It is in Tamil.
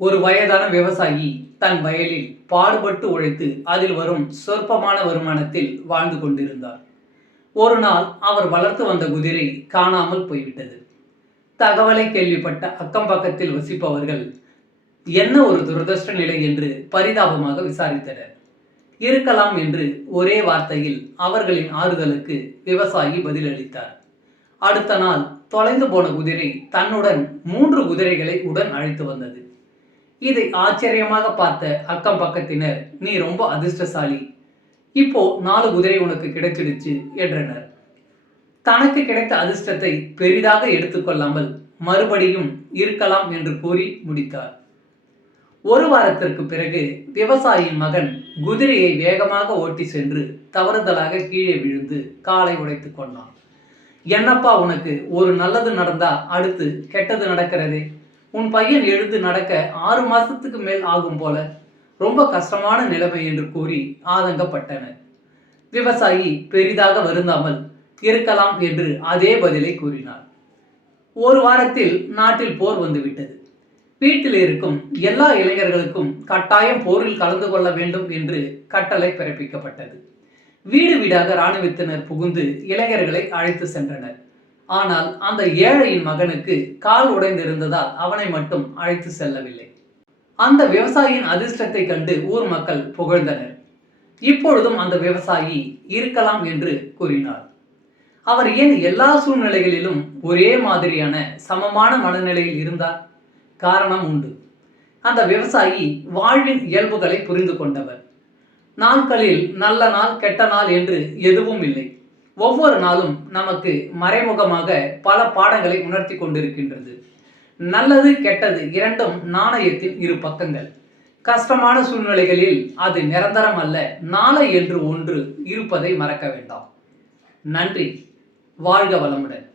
ஒரு வயதான விவசாயி தன் வயலில் பாடுபட்டு உழைத்து அதில் வரும் சொற்பமான வருமானத்தில் வாழ்ந்து கொண்டிருந்தார். ஒரு நாள் அவர் வளர்த்து வந்த குதிரை காணாமல் போய்விட்டது. தகவலை கேள்விப்பட்ட அக்கம் பக்கத்தில் வசிப்பவர்கள் என்ன ஒரு துரதிர்ஷ்ட நிலை என்று பரிதாபமாக விசாரித்தனர். இருக்கலாம் என்று ஒரே வார்த்தையில் அவர்களின் ஆறுதலுக்கு விவசாயி பதிலளித்தார். அடுத்த நாள் தொலைந்து போன குதிரை தன்னுடன் 3 குதிரைகளை உடன் அழைத்து வந்தது. இதை ஆச்சரியமாக பார்த்த அக்கம் பக்கத்தினர், நீ ரொம்ப அதிர்ஷ்டசாலி, இப்போ 4 குதிரை உனக்கு கிடைச்சிடுச்சு என்றனர். தனக்கு கிடைத்த அதிர்ஷ்டத்தை பெரிதாக எடுத்துக்கொள்ளாமல் மறுபடியும் இருக்கலாம் என்று கூறி முடித்தார். ஒரு வாரத்திற்கு பிறகு விவசாயியின் மகன் குதிரையை வேகமாக ஓட்டி சென்று தவறுதலாக கீழே விழுந்து காலை உடைத்து கொண்டான். என்னப்பா உனக்கு ஒரு நல்லது நடந்தா அடுத்து கெட்டது நடக்கிறதே, உன் பையன் எழுந்து நடக்க 6 மாசத்துக்கு மேல் ஆகும் போல, ரொம்ப கஷ்டமான நிலைமை என்று கூறி ஆதங்கப்பட்டனர். விவசாயி பெரிதாக வருந்தாமல் இருக்கலாம் என்று அதே பதிலை கூறினார். ஒரு வாரத்தில் நாட்டில் போர் வந்துவிட்டது. வீட்டில் இருக்கும் எல்லா இளைஞர்களுக்கும் கட்டாயம் போரில் கலந்து கொள்ள வேண்டும் என்று கட்டளை பிறப்பிக்கப்பட்டது. வீடு வீடாக இராணுவத்தினர் புகுந்து இளைஞர்களை அழைத்து சென்றனர். ஆனால் அந்த ஏழையின் மகனுக்கு கால் உடைந்திருந்ததால் அவனை மட்டும் அழைத்து செல்லவில்லை. அந்த விவசாயியின் அதிர்ஷ்டத்தை கண்டு ஊர் மக்கள் புகழ்ந்தனர். இப்பொழுதும் அந்த விவசாயி இருக்கலாம் என்று கூறினார். அவர் ஏன் எல்லா சூழ்நிலைகளிலும் ஒரே மாதிரியான சமமான மனநிலையில் இருந்தார்? காரணம் உண்டு. அந்த விவசாயி வாழ்வின் இயல்புகளை புரிந்து கொண்டவர். நாட்களில் நல்ல நாள் கெட்ட நாள் என்று எதுவும் இல்லை. ஒவ்வொரு நாளும் நமக்கு மறைமுகமாக பல பாடங்களை உணர்த்தி கொண்டிருக்கின்றது. நல்லது கெட்டது இரண்டும் நாணயத்தின் இரு பக்கங்கள். கஷ்டமான சூழ்நிலைகளில் அது நிரந்தரம் அல்ல, நாளை என்று ஒன்று இருப்பதை மறக்க வேண்டாம். நன்றி. வாழ்க வளமுடன்.